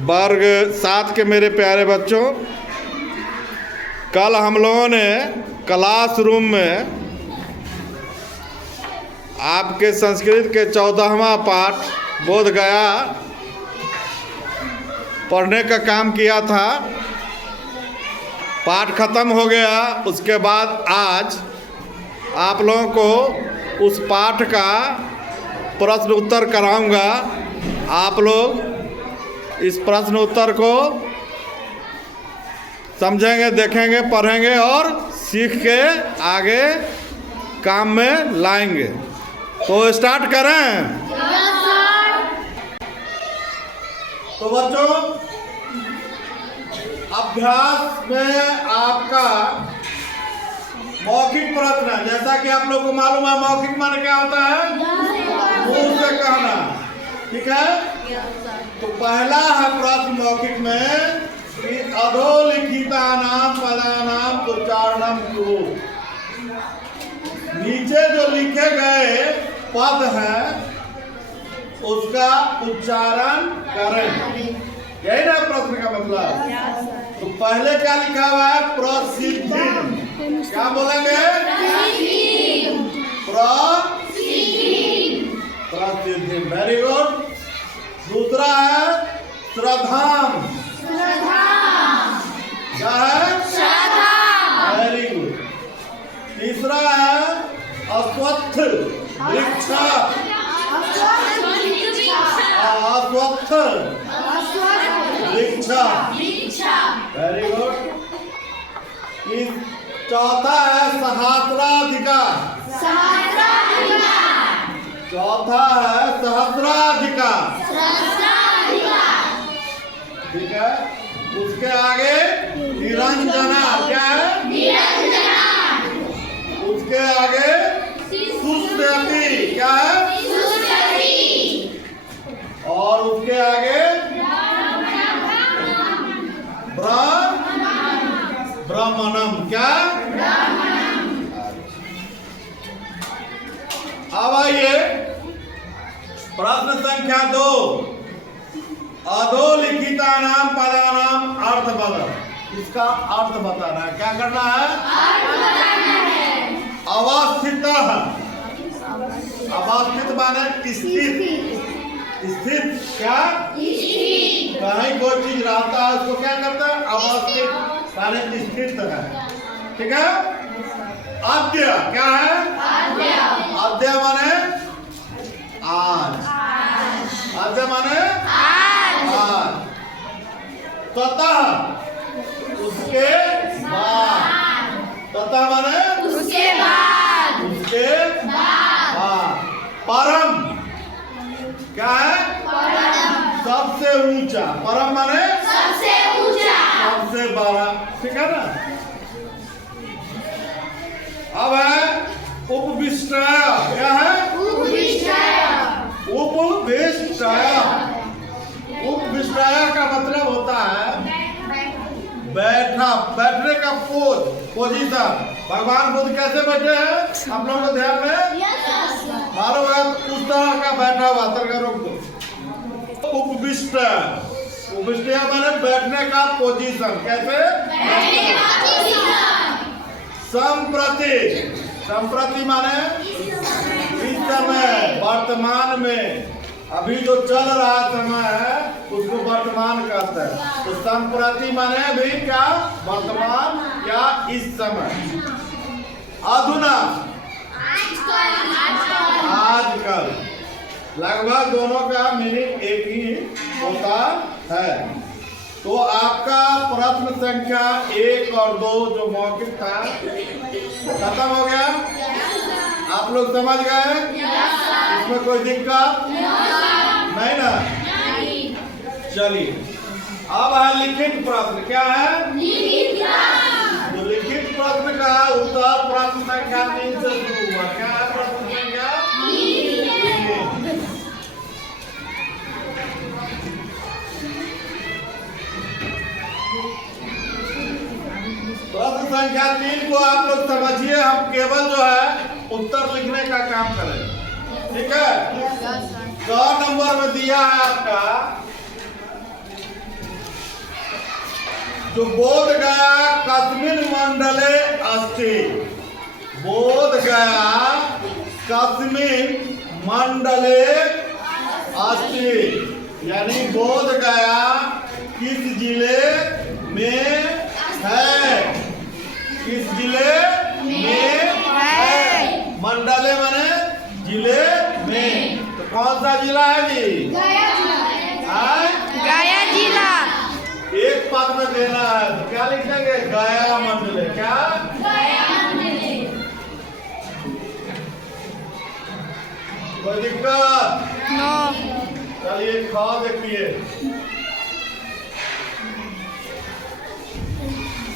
वर्ग 7 के मेरे प्यारे बच्चों, कल हम लोगों ने क्लासरूम में आपके संस्कृत के 14वां पाठ बोध गया पढ़ने का काम किया था। पाठ खत्म हो गया। उसके बाद आज आप लोगों को उस पाठ का प्रश्न उत्तर कराऊंगा। आप लोग इस प्रश्न उत्तर को समझेंगे, देखेंगे, पढ़ेंगे और सीख के आगे काम में लाएंगे। तो स्टार्ट करें। तो बच्चों, अभ्यास में आपका मौखिक प्रश्न, जैसा कि आप लोगों को मालूम है मौखिक माने क्या होता है? मुंह से कहना। ठीक है। तो पहला है प्रश्न मौखिक में कि अधोलिखितानां पदानां उच्चारणं कुरु। नीचे जो लिखे गए पद हैं उसका उच्चारण करें। यही ना प्रश्न का मतलब। तो पहले क्या लिखा हुआ है? प्रसिद्धि। क्या बोलेंगे? प्रसिद्धि। Very good. दूसरा है श्रद्धाम। क्या है? Very good. तीसरा है अश्वत्थ वृक्ष। अश्वत्थ वृक्ष। Very good. चौथा है सहस्राधिकार। चौथा है सहस्राधिकार। ठीक है। उसके आगे निरंजना। क्या है? निरंजना। उसके आगे सुस्त्यति। क्या है? सुस्त्यति। और उसके आगे ब्राह्मणम। क्या? अब आइए प्रश्न संख्या 2। अधोलिखितानां पदानां अर्थ बदल। इसका अर्थ बताना है। क्या करना है? अवस्थितः। अवस्थित माने स्थित। स्थित। क्या? कहीं कोई चीज रहता है उसको क्या करता है? अवस्थित माने स्थित है। ठीक है। अद्य। क्या है? अद्य माने आज। अद्य माने आज। ततः उसके बाद। ततः माने उसके बाद। उसके बाद। परम। क्या है? सबसे ऊंचा। परम माने सबसे ऊंचा, सबसे बड़ा। ठीक है ना। अब है उपविष्टाय। क्या है? उपविष्टाय। उपविष्टाय। उपविष्टाय का मतलब होता है बैठा, बैठने का पोजीशन। भगवान बुद्ध कैसे बैठे हैं आप लोगों को ध्यान में मालूम है? उस तरह का बैठा हुआ। तरह रोक दो। उपविष्ट। उपविष्ट माने बैठने का पोजीशन। कैसे? संप्रति। संप्रति माने इस समय, वर्तमान में, अभी जो चल रहा समय है उसको वर्तमान कहते हैं। तो संप्रति माने अभी क्या? वर्तमान या इस समय। अधुना आजकल। लगभग दोनों का मीनिंग एक ही होता है। तो आपका प्रश्न संख्या 1 और 2 जो मौखिक था खत्म हो गया। आप लोग समझ गए? इसमें कोई दिक्कत नहीं ना? चलिए अब है लिखित प्रश्न। क्या है? तो लिखित प्रश्न का उत्तर प्रश्न संख्या 3 से शुरू हुआ। क्या है प्रश्न संख्या? प्रश्न संख्या 3 को आप लोग समझिए। हम केवल जो है उत्तर लिखने का काम करें। ठीक है। 4 नंबर में दिया है आपका जो बोध गया कस्मिन मंडले अस्ति, बोध गया कस्मिन मंडले अस्ति, यानी बोध गया किस जिले में है, किस जिले में है, मंडले माने जिले में। तो कौन सा जिला है जी? गया जिला। गया जिला। एक पद में देना है तो क्या लिख देंगे? गया मंडले। क्या? गया मंडले। कोई दिक्कत? नो। चलिए खा देखिए।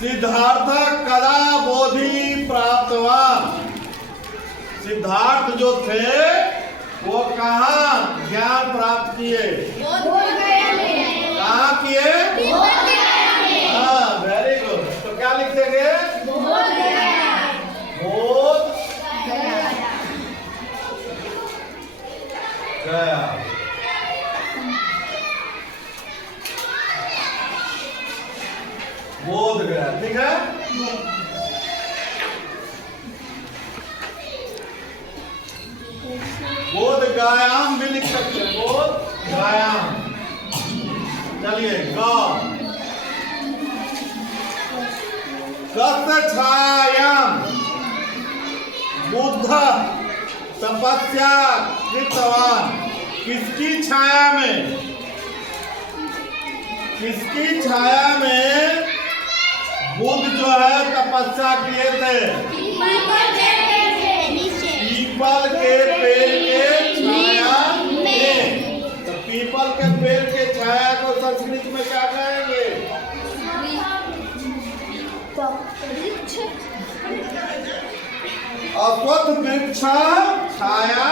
सिद्धार्थ कदा बोधि प्राप्तवान, सिद्धार्थ जो थे वो कहाँ ज्ञान प्राप्त किए? बोध गया में। कहाँ किए? बोध गया में। हाँ, वेरी गुड। तो क्या लिख देंगे? बोध गया। बोध गया। गया। बोध गया, ठीक है। बोध गायाम भी लिख सकते हैं, बोध गायाम। चलिए गा। कस्य छायाम बुद्ध तपस्या कृतवान, किसकी छाया में, किसकी छाया में बुद्ध जो है तपस्या किए थे? पीपल के पेड़ के नीचे। पीपल के पेड़ के छाया में। तो पीपल के पेड़ के छाया को संस्कृत में क्या कहेंगे? अश्वत्थ वृक्ष छाया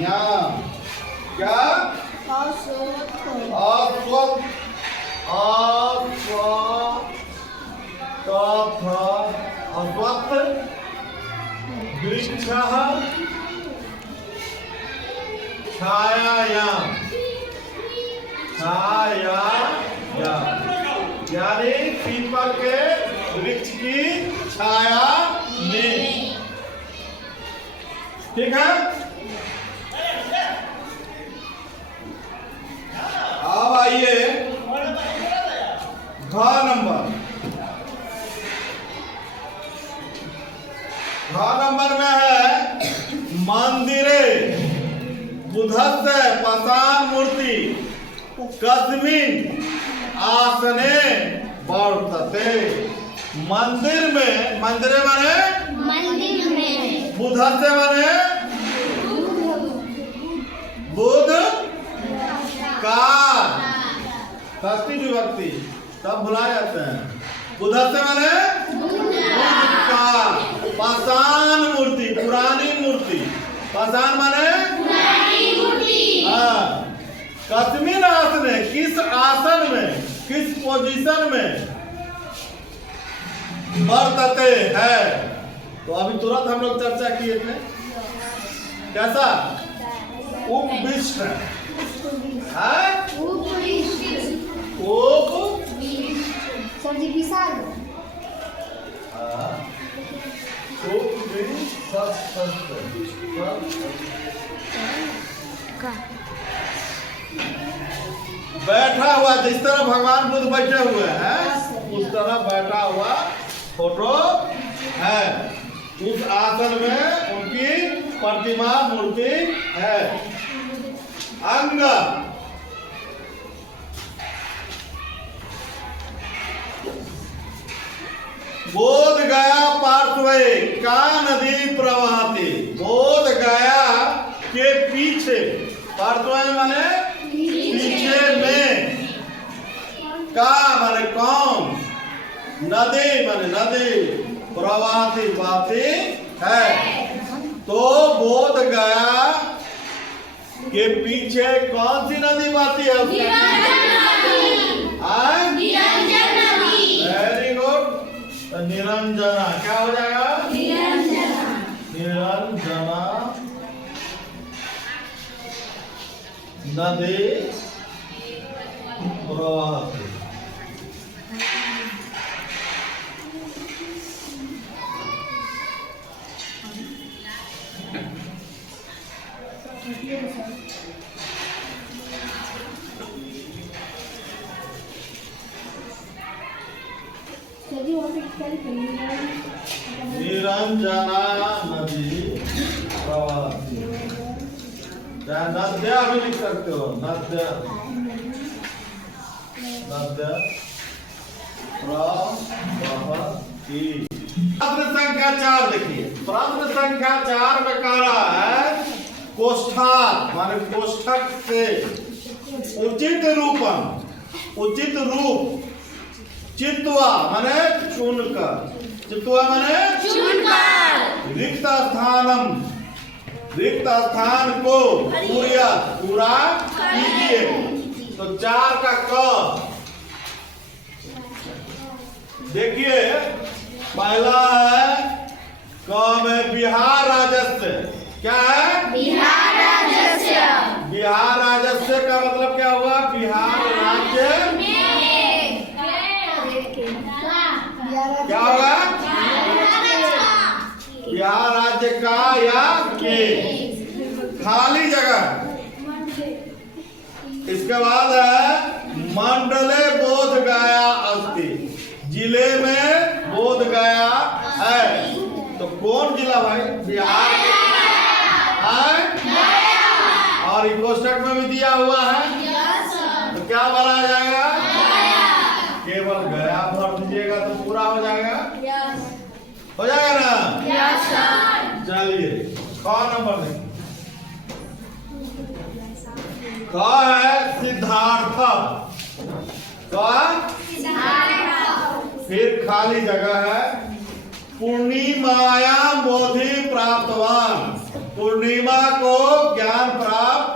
या क्या? अश्वत्थ अश्वत्थ वृक्ष छायायाम, छायायाम, यानी पीपल के वृक्ष की छाया में, ठीक है। अब आइए घ नंबर, घ नंबर में है मंदिरे बुद्धस्य पाषाण मूर्ति कस्मिन आसने वर्तते। मंदिर में, मंदिरे माने मंदिर में। बुद्धस्य माने बुध का षष्ठी विभक्ति, तब भुला जाते हैं। बुद्धस्य माने बुध का, पाषाण मूर्ति पुरानी मूर्ति, पाषाण माने पुरानी मूर्ति। हाँ। कस्मिन आसन, किस आसन में, किस पोजीशन में वर्तते है। तो अभी तुरंत हम लोग चर्चा किए थे, कैसा? उपविष्ट है। सब्जी विशाल। बैठा हुआ, जिस तरह भगवान बुद्ध बैठे हुए हैं उस तरह बैठा हुआ फोटो है। उस आसन में उनकी प्रतिमा मूर्ति है। अंग बोध गया पार्श्वे का नदी प्रवाहती, बोध गया के पीछे, पार्श्वे माने पीछे में, का माने कौन, नदी माने नदी, प्रवाहती बहती है। तो बोध गया के पीछे कौन सी नदी बहती है? Very good. निरंजना क्या हो जाएगा? निरंजना नदी प्रवाहती। निरंजना नदी प्रवासी, चाहे नद्या भी लिख सकते हो, नद्या नद्या प्रवासी। प्रश्न संख्या 4 देखिए, प्रश्न संख्या 4 में कह रहा है कोष्ठक माने कोष्ठक से उचित रूपम, उचित रूप, चित्वा माने चुनकर, चित्वा माने चुनकर, रिक्त स्थानम, रिक्त स्थान को पूरा कीजिए। तो 4 का क देखिए, पहला है क में बिहार राजस्व, क्या है? बिहार राजस्व, बिहार राजस्व का मतलब क्या हुआ? बिहार राज्य क्या होगा? बिहार राज्य का या के खाली जगह। इसके बाद है मंडले बोध गया अस्ति, जिले में बोध गया है। तो कौन जिला भाई? बिहार है। और ये कोष्ठक में भी दिया हुआ है, तो क्या भरा जाएगा? केवल गया भर दीजिएगा तो पूरा हो जाएगा, हो जाएगा ना? चलिए ख नंबर देखिए, ख है सिद्धार्थ, फिर खाली जगह है पूर्णिमाया बोधि प्राप्तवान, पूर्णिमा को ज्ञान प्राप्त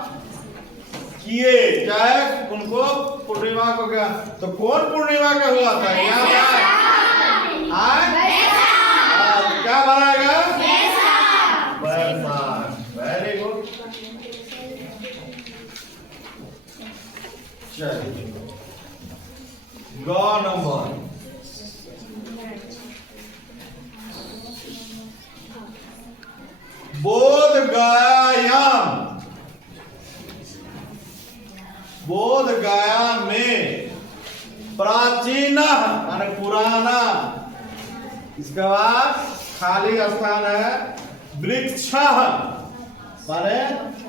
किए, चाहे उनको पूर्णिमा को क्या, तो कौन पूर्णिमा का हुआ था? यहाँ तो क्या बनाएगा? वैशाख। Very good. चलिए ग नंबर, बोध गयाम, बोध गया में प्राचीन माने पुराना, इसके बाद खाली स्थान है वृक्ष माने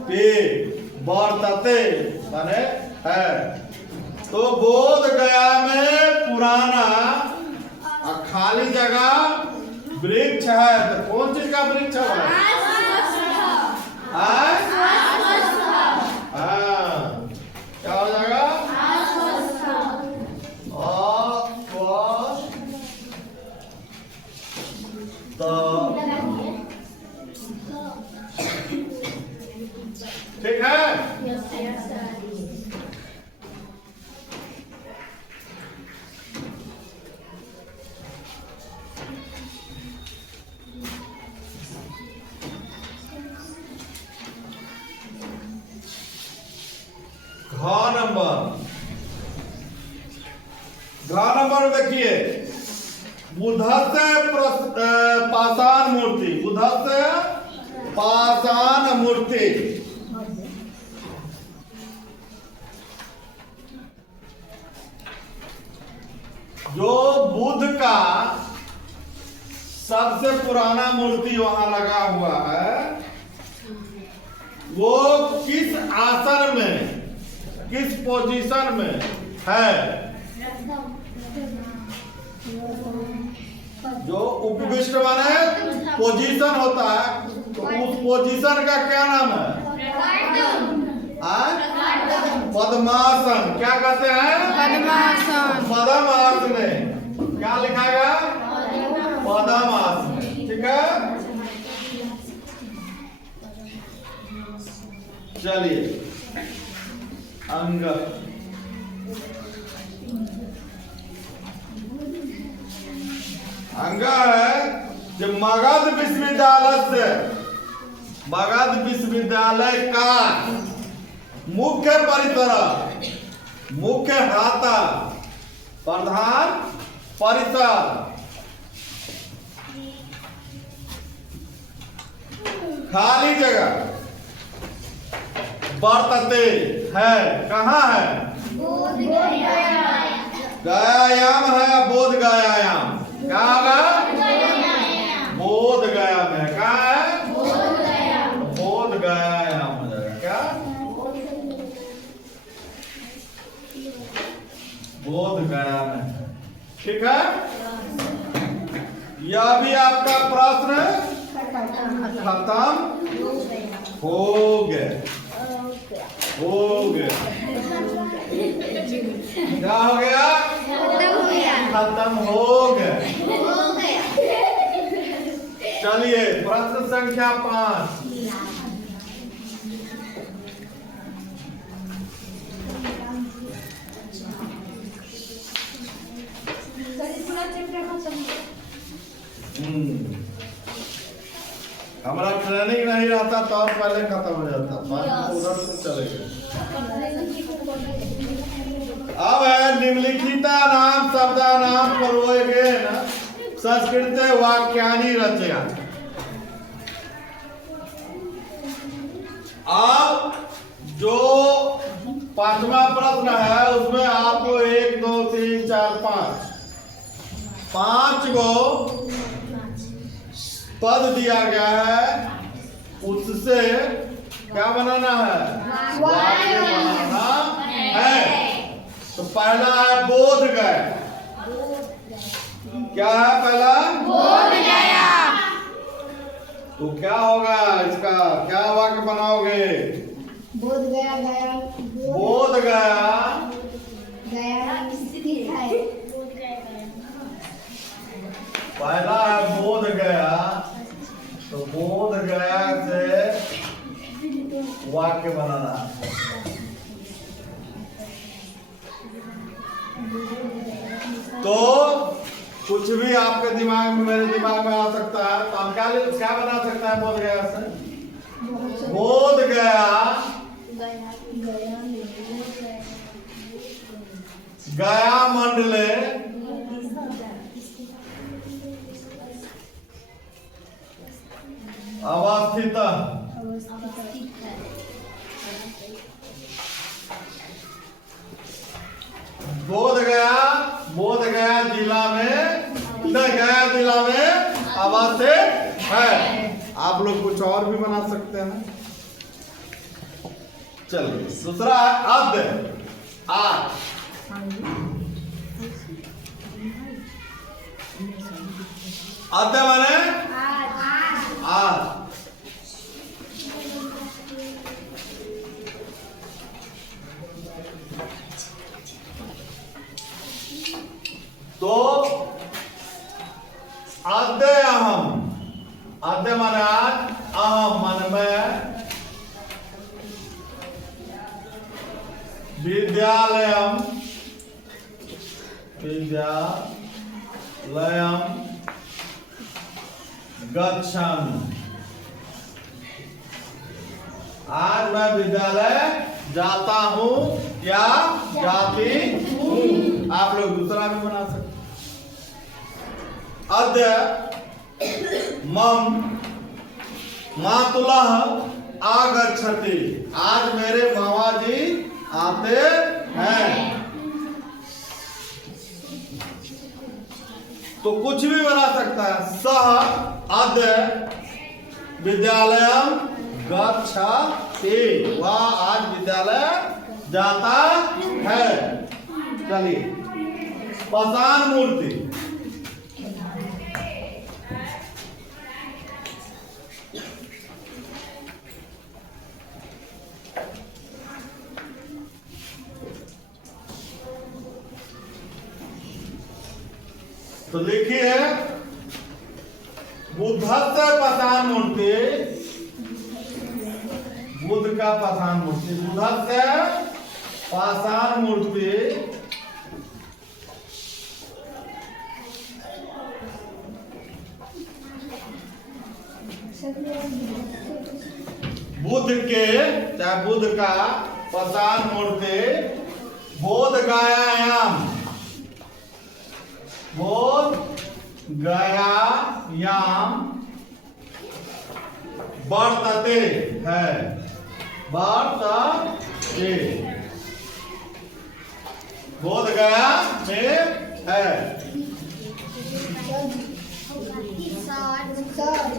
पेड़, वर्तते माने है। तो बोध गया में पुराना और खाली जगह वृक्ष है, तो कौन चीज का वृक्ष है? क्या हो जाएगा? ठीक है। घ नंबर देखिए, बुधस्य पाषाण मूर्ति, बुधस्य पाषाण मूर्ति, जो बुध का सबसे पुराना मूर्ति वहां लगा हुआ है, वो किस आसन में, किस पोजीशन में है? जो उपविष्ट माने पोजीशन होता है, तो उस पोजीशन का क्या नाम है? पद्मासन। क्या कहते हैं? पद्मासन। पद्मासन। क्या लिखा गया? पद्मासन। ठीक है। चलिए अंग, अंग है जो मगध विश्वविद्यालय से, मगध विश्वविद्यालय का मुख्य परिसर, मुख्य हाता, प्रधान परिसर, खाली जगह वर्तते है, कहाँ है? गयायाम है या बोध गयायाम? क्या होगा? बोध गया में। कहाँ है? बोध गयायाम हो जाएगा। क्या? बोध गया में। ठीक है, यह भी आपका प्रश्न खत्म हो गया। क्या हो गया? खत्म हो गया। चलिए प्रश्न संख्या 5। हमारा ट्रेनिंग नहीं रहता तो और पहले खत्म हो जाता, उधर से चलेगा। अब है निम्नलिखित नाम शब्दा नाम प्रयोगेन संस्कृत वाक्यानि रचया। अब जो 5वां प्रश्न है उसमें आपको 1 2 3 4 5 गो पद दिया गया है, उससे क्या बनाना है? वाक्य बनाना है। तो पहला है बोध गया। क्या है पहला? बोध गया। तो क्या होगा इसका? क्या वाक्य बनाओगे? बोध गया गया बोध गया गया स्थित है। पहला है बोध गया, तो बोध गया से वाक्य बनाना। तो कुछ भी आपके दिमाग में, मेरे दिमाग में आ सकता है, तो हम क्या बना सकता है बोध गया से? बोध गया गया मंडले अवस्थित बोध गया जिला में, गया जिला में अवस्थित है। आप लोग कुछ और भी बना सकते हैं। चलिए दूसरा है अद्य। अद्य माने आज। तो अद्य अहम, अद्य माने आज, अहम माने मैं, विद्यालयम गच्छामि। आज मैं विद्यालय जाता हूँ या जाती हूँ। आप लोग दूसरा भी बना सकते। अद्य मम मातुलः आगच्छति। आज मेरे मामा जी आते हैं। तो कुछ भी बना सकता है। सह अद्य विद्यालयम गच्छति। वह आज विद्यालय जाता है। चलिए पाषाण मूर्ति। तो लिखिए बुद्धस्य पाषाण मूर्ति, बुद्ध का पाषाण मूर्ति, बुद्धस्य पाषाण मूर्ति बुद्ध के, चाहे बुद्ध का पाषाण मूर्ति बोध गयायाम, बोध गयायाम वर्तते है, वार्षिक बोध गया में है। सर